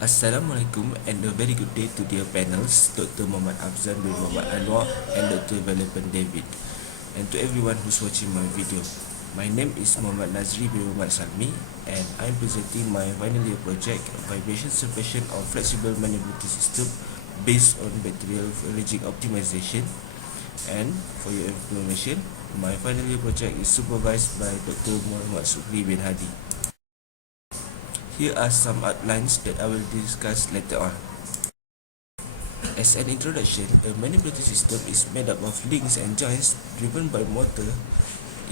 Assalamualaikum and a very good day to dear panels, Dr. Muhammad Afzan bin Muhammad Anwar and Dr. Valepan David, and to everyone who's watching my video. My name is Muhammad Nazri bin Muhammad Salmi, and I'm presenting my final year project, Vibration Suppression of Flexible Manipulator System based on Bacterial Phylogenetic Optimization. And for your information, my final year project is supervised by Dr. Muhammad Sukri bin Hadi. Here are some outlines that I will discuss later on. As an introduction, a manipulator system is made up of links and joints driven by motor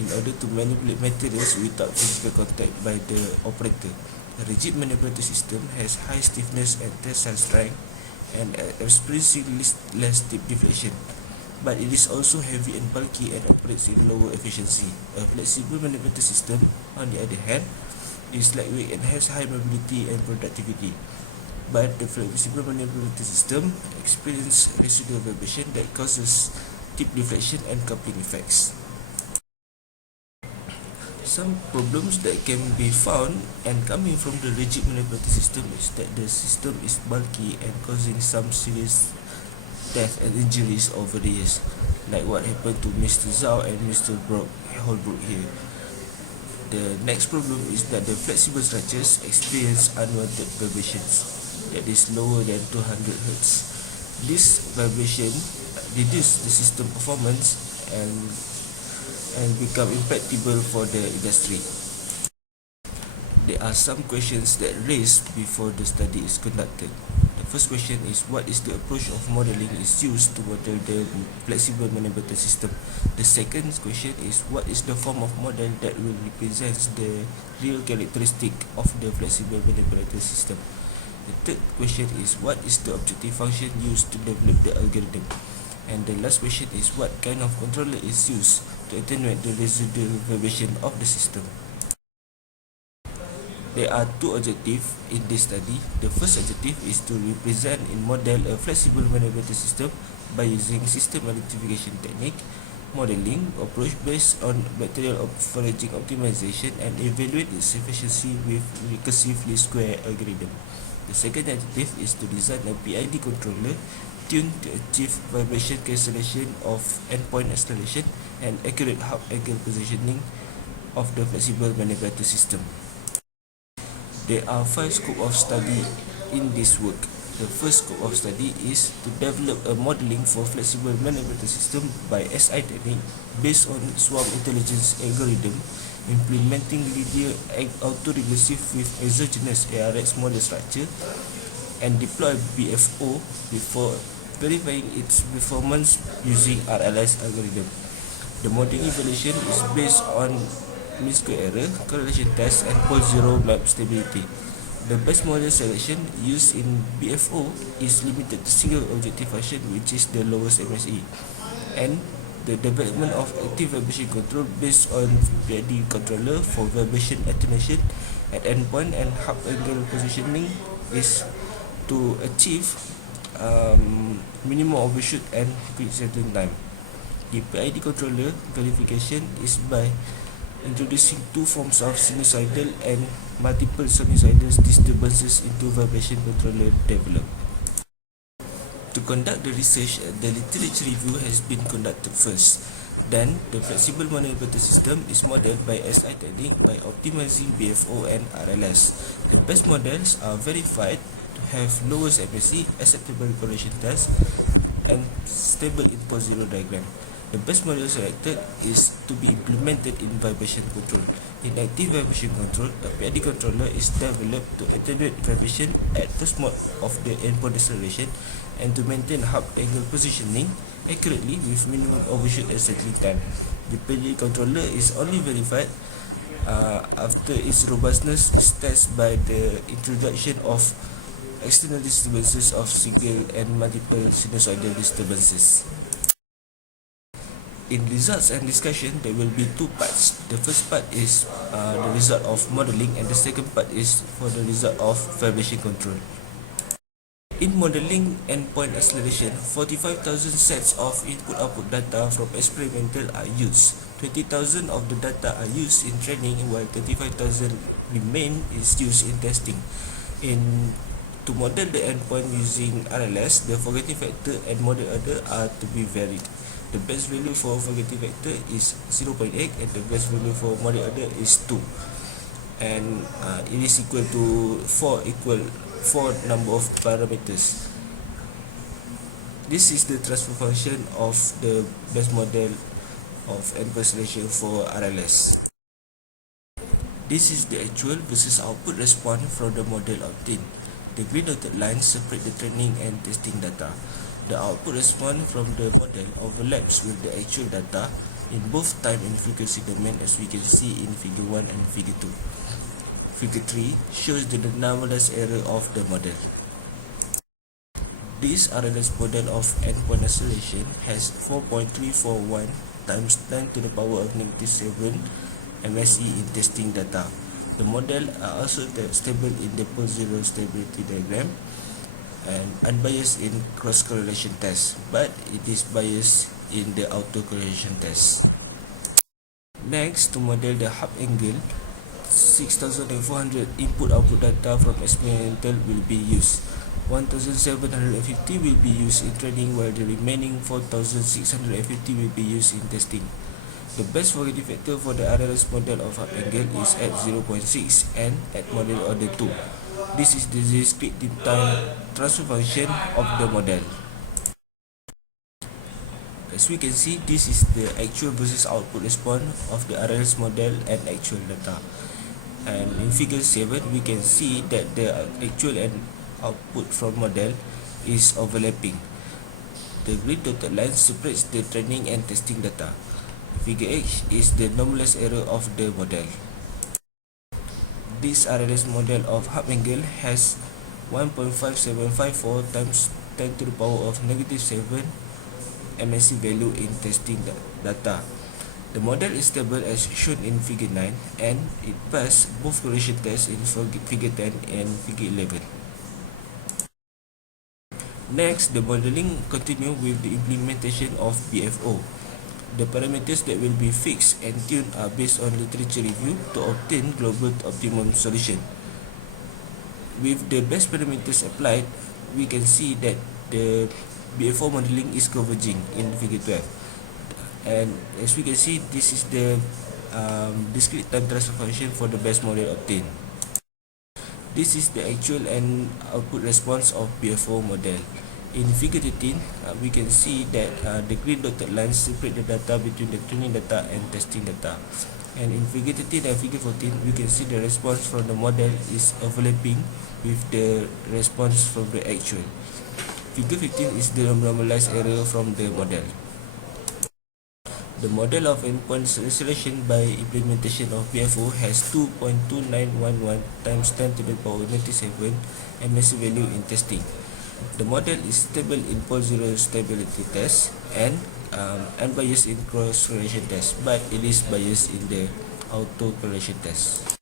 in order to manipulate materials without physical contact by the operator. A rigid manipulator system has high stiffness and tensile strength and experiences less tip deflection, but it is also heavy and bulky and operates in lower efficiency. A flexible manipulator system, on the other hand, is lightweight and has high mobility and productivity, but the flexible manipulator system experiences residual vibration that causes tip deflection and coupling effects. Some problems that can be found and coming from the rigid manipulator system is that the system is bulky and causing some serious death and injuries over the years, like what happened to Mr. Zhao and Mr. Holbrook here. The next problem is that the flexible structures experience unwanted vibrations that is lower than 200 Hz. This vibration reduces the system performance and become impracticable for the industry. There are some questions that raised before the study is conducted. The first question is, what is the approach of modeling is used to model the flexible manipulator system? The second question is, what is the form of model that will represent the real characteristic of the flexible manipulator system? The third question is, what is the objective function used to develop the algorithm? And the last question is, what kind of controller is used to attenuate the residual vibration of the system? There are two objectives in this study. The first objective is to represent and model a flexible manipulator system by using system identification technique modeling approach based on bacterial phylogenetic optimization and evaluate its efficiency with recursive least square algorithm. The second objective is to design a PID controller tuned to achieve vibration cancellation of endpoint acceleration and accurate hub angle positioning of the flexible manipulator system. There are 5 scopes of study in this work. The first scope of study is to develop a modeling for flexible manipulator system by SI technique based on swarm intelligence algorithm, implementing linear autoregressive with exogenous ARX model structure, and deploy BFO before verifying its performance using RLS algorithm. The modeling evaluation is based on mean square error, correlation test, and pole zero map stability. The best model selection used in BFO is limited to single objective function, which is the lowest MSE, and the development of active vibration control based on PID controller for vibration attenuation at endpoint and hub angle positioning is to achieve minimum overshoot and quick settling time. The PID controller verification is by introducing two forms of sinusoidal and multiple sinusoidal disturbances into vibration controller developed. To conduct the research, the literature review has been conducted first. Then, the flexible manipulator system is modeled by SI technique by optimizing BFO and RLS. The best models are verified to have lowest MSE, acceptable correlation test, and stable input zero diagram. The best model selected is to be implemented in vibration control. In active vibration control, a PID controller is developed to attenuate vibration at first mode of the endpoint acceleration and to maintain hub angle positioning accurately with minimum overshoot and settling time. The PID controller is only verified after its robustness is tested by the introduction of external disturbances of single and multiple sinusoidal disturbances. In results and discussion, there will be two parts. The first part is the result of modeling, and the second part is for the result of vibration control. In modeling endpoint acceleration, 45,000 sets of input-output data from experimental are used. 20,000 of the data are used in training, while 35,000 remain is used in testing. In To model the endpoint using RLS, the forgetting factor and model order are to be varied. The best value for forgetting factor is 0.8 and the best value for model order is 2. And it is equal to 4 number of parameters. This is the transfer function of the best model of endpoint selection for RLS. This is the actual versus output response from the model obtained. The green dotted lines separate the training and testing data. The output response from the model overlaps with the actual data in both time and frequency domain, as we can see in figure 1 and figure 2. Figure 3 shows the anomalous error of the model. This RLS model of endpoint isolation has 4.341 times 10 to the power of negative 7 MSE in testing data. The model are also stable in the post-zero stability diagram and unbiased in cross-correlation test, but it is biased in the autocorrelation test. Next, to model the hub angle, 6,400 input-output data from experimental will be used. 1,750 will be used in training, while the remaining 4,650 will be used in testing. The best forgetting factor for the RLS model of hub angle is at 0.6 and at model order 2. This is the descriptive time transfer function of the model. As we can see, this is the actual versus output response of the RLS model and actual data. And in figure 7, we can see that the actual and output from model is overlapping. The green dotted line separates the training and testing data. Figure H is the anomalous error of the model. This RLS model of hub angle has 1.5754 times 10 to the power of negative 7 MSE value in testing data. The model is stable as shown in figure 9 and it passed both correlation tests in figure 10 and figure 11. Next, the modeling continues with the implementation of BFO. The parameters that will be fixed and tuned are based on literature review to obtain global optimum solution. With the best parameters applied, we can see that the BFO modeling is converging in figure 12. And as we can see, this is the discrete time transfer function for the best model obtained. This is the actual and output response of BFO model. In figure 13, we can see that the green dotted lines separate the data between the training data and testing data. And in figure 13 and figure 14, we can see the response from the model is overlapping with the response from the actual. Figure 15 is the normalized error from the model. The model of endpoint isolation by implementation of BFO has 2.2911 times 10 to the power 97 MSE value in testing. The model is stable in post-zero stability test and unbiased in cross-correlation test, but it is biased in the auto-correlation test.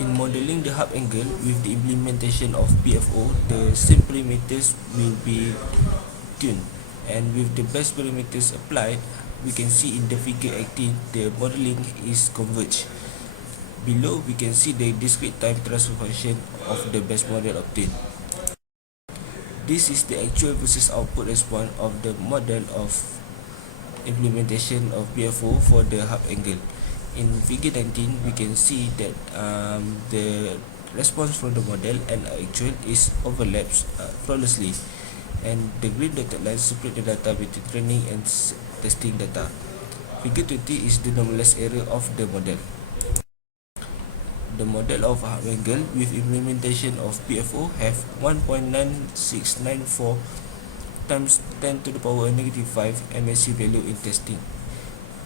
In modeling the hub angle with the implementation of BFO, the same parameters will be tuned, and with the best parameters applied, we can see in the figure 18 the modeling is converged. Below, we can see the discrete time transfer function of the best model obtained. This is the actual versus output response of the model of implementation of BFO for the hub angle. In figure 19, we can see that the response from the model and actual is overlaps flawlessly, and the green dotted line separate the data between training and testing data. Figure 20 is the anomalous error of the model. The model of hub angle with implementation of BFO have 1.9694 times 10 to the power negative 5 MSE value in testing.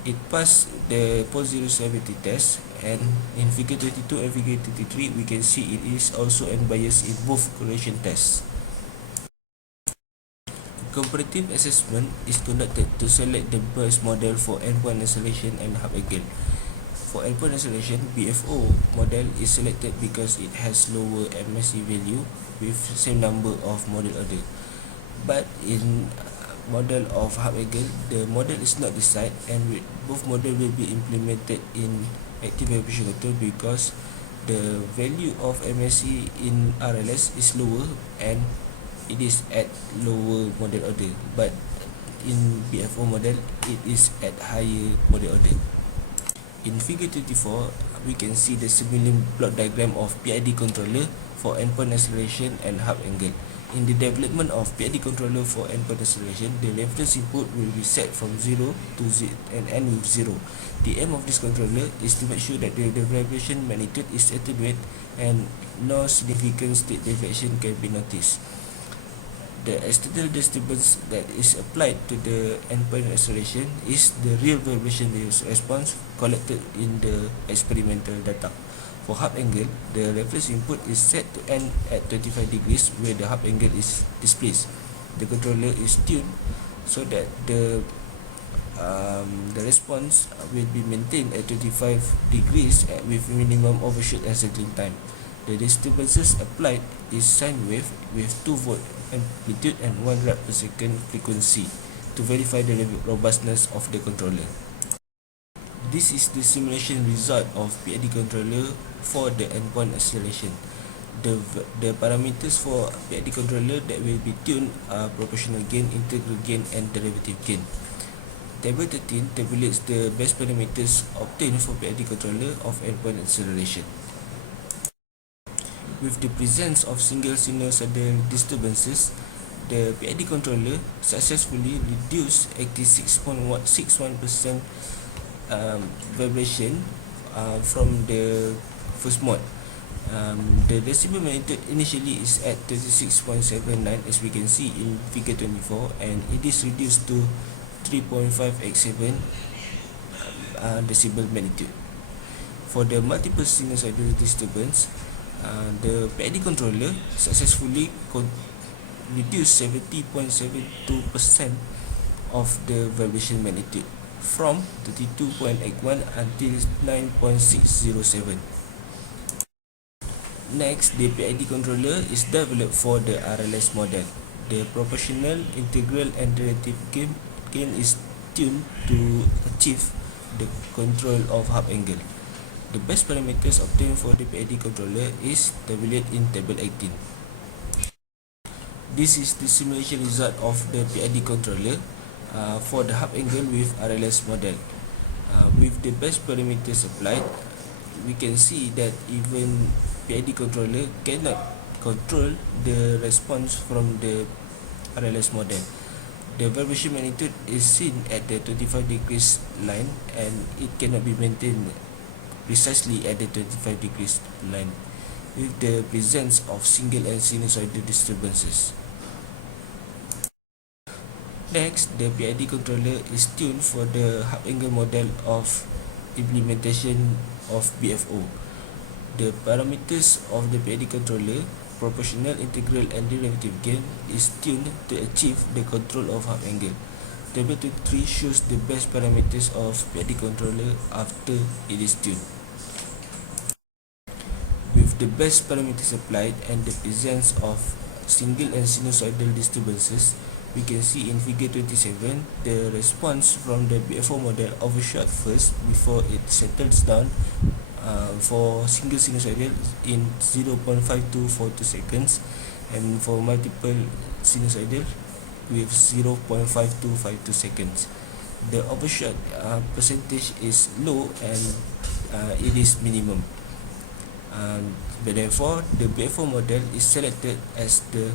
It passed the post-zero stability test, and in figure 22 and figure 33, we can see it is also unbiased in both correlation tests. Comparative assessment is conducted to select the best model for endpoint isolation and hub angle. For endpoint isolation, BFO model is selected because it has lower MSE value with same number of model order. But in model of hub angle, the model is not decided, and both model will be implemented in active evaluation control because The value of MSE in RLS is lower and it is at lower model order, but in BFO model it is at higher model order. In figure 24, we can see the simulated block diagram of PID controller for endpoint acceleration and hub angle. In the development of PID controller for endpoint acceleration, the reference input will be set from 0 to 0 and end with 0. The aim of this controller is to make sure that the vibration magnitude is attenuated and no significant state deviation can be noticed. The external disturbance that is applied to the endpoint acceleration is the real vibration response collected in the experimental data. For hub angle, the reference input is set to end at 25 degrees where the hub angle is displaced. The controller is tuned so that the response will be maintained at 25 degrees with minimum overshoot and settling time. The disturbances applied is sine wave with 2 volt amplitude and 1 rad per second frequency to verify the robustness of the controller. This is the simulation result of PID controller for the endpoint acceleration. The parameters for PID controller that will be tuned are proportional gain, integral gain and derivative gain. Table 13 tabulates the best parameters obtained for PID controller of endpoint acceleration. With the presence of single sinusoidal disturbances, the PID controller successfully reduced 86.61% vibration from the first mode. The decibel magnitude initially is at 36.79 as we can see in figure 24, and it is reduced to 3.587 decibel magnitude. For the multiple sinusoidal disturbance, the PID controller successfully reduced 70.72% of the vibration magnitude from 32.81 until 9.607. Next, the PID controller is developed for the RLS model. The proportional, integral and derivative gain is tuned to achieve the control of hub angle. The best parameters obtained for the PID controller is tabulated in table 18. This is the simulation result of the PID controller for the hub angle with RLS model. With the best parameters applied, we can see that even PID controller cannot control the response from the RLS model. The vibration magnitude is seen at the 25 degrees line and it cannot be maintained precisely at the 25 degrees line with the presence of single and sinusoidal disturbances. Next, the PID controller is tuned for the hub angle model of implementation of BFO. The parameters of the PID controller, proportional, integral and derivative gain, is tuned to achieve the control of hub angle. Table 23 shows the best parameters of PID controller after it is tuned. With the best parameters applied and the presence of single and sinusoidal disturbances, we can see in figure 27 the response from the BFO model overshot first before it settles down for single sinusoidal in 0.5242 seconds, and for multiple sinusoidal with 0.5252 seconds. The overshot percentage is low and it is minimum. But therefore, the BFO model is selected as the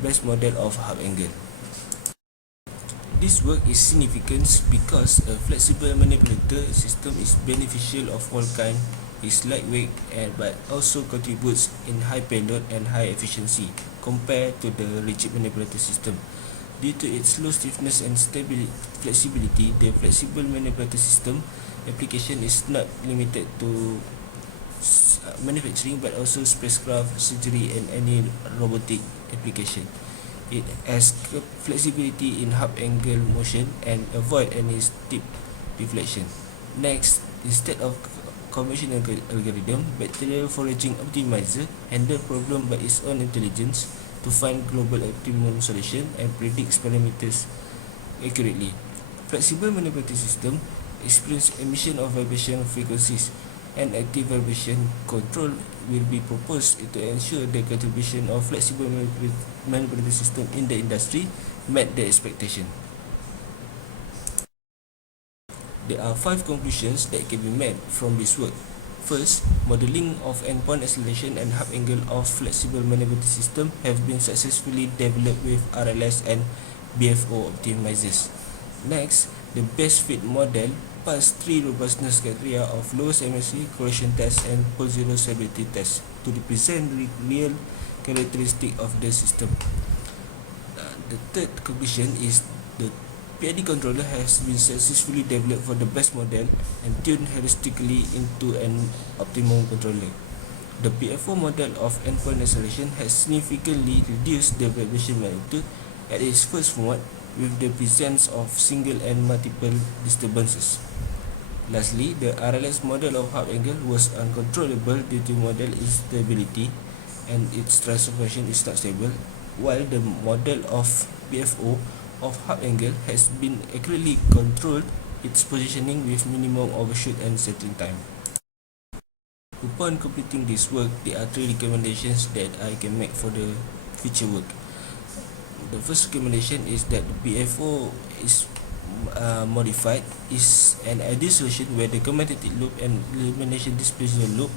best model of hub angle. This work is significant because a flexible manipulator system is beneficial of all kinds, is lightweight but also contributes in high payload and high efficiency compared to the rigid manipulator system. Due to its low stiffness and flexibility, the flexible manipulator system application is not limited to manufacturing but also spacecraft, surgery and any robotic application. It has flexibility in hub angle motion and avoid any steep deflection. Next, instead of conventional algorithm, bacterial foraging optimizer handle problem by its own intelligence to find global optimum solution and predicts parameters accurately. Flexible manipulator system experience emission of vibration frequencies and active vibration control will be proposed to ensure the contribution of flexible manipulator system in the industry met the expectation. There are 5 conclusions that can be made from this work. First, modeling of endpoint acceleration and half angle of flexible manipulator system have been successfully developed with RLS and BFO optimizers. Next, the best fit model passed 3 robustness criteria of lowest MSE, correlation test, and pole zero stability test to represent the real characteristic of the system. The third conclusion is the PID controller has been successfully developed for the best model and tuned heuristically into an optimum controller. The BFO model of endpoint acceleration has significantly reduced the vibration magnitude at its first mode with the presence of single and multiple disturbances. Lastly, the RLS model of half angle was uncontrollable due to model instability and its transformation is not stable, while the model of BFO of half angle has been accurately controlled its positioning with minimum overshoot and settling time. Upon completing this work, there are 3 recommendations that I can make for the future work. The first recommendation is that the BFO is modified is an ideal solution where the commutative loop and elimination displacement loop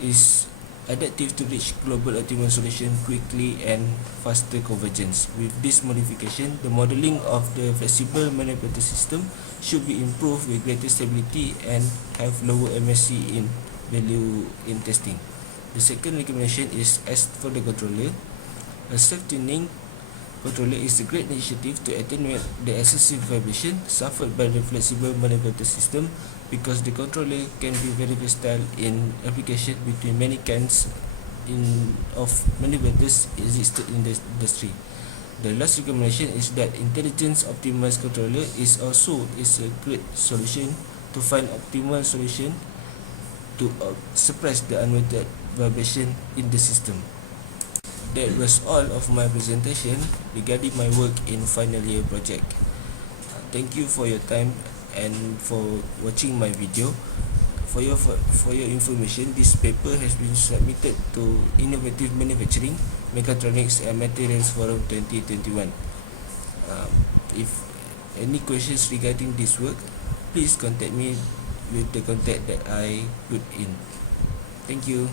is adaptive to reach global optimal solution quickly and faster convergence. With this modification, the modeling of the flexible manipulator system should be improved with greater stability and have lower MSE in value in testing. The second recommendation is as for the controller, a self-tuning controller is a great initiative to attenuate the excessive vibration suffered by the flexible manipulator system because the controller can be very versatile in application between many kinds of manipulators existed in the industry. The last recommendation is that intelligence optimized controller is a great solution to find optimal solution to suppress the unwanted vibration in the system. That was all of my presentation regarding my work in final year project. Thank you for your time and for watching my video. For your information, this paper has been submitted to Innovative Manufacturing, Mechatronics and Materials Forum 2021. If any questions regarding this work, please contact me with the contact that I put in. Thank you.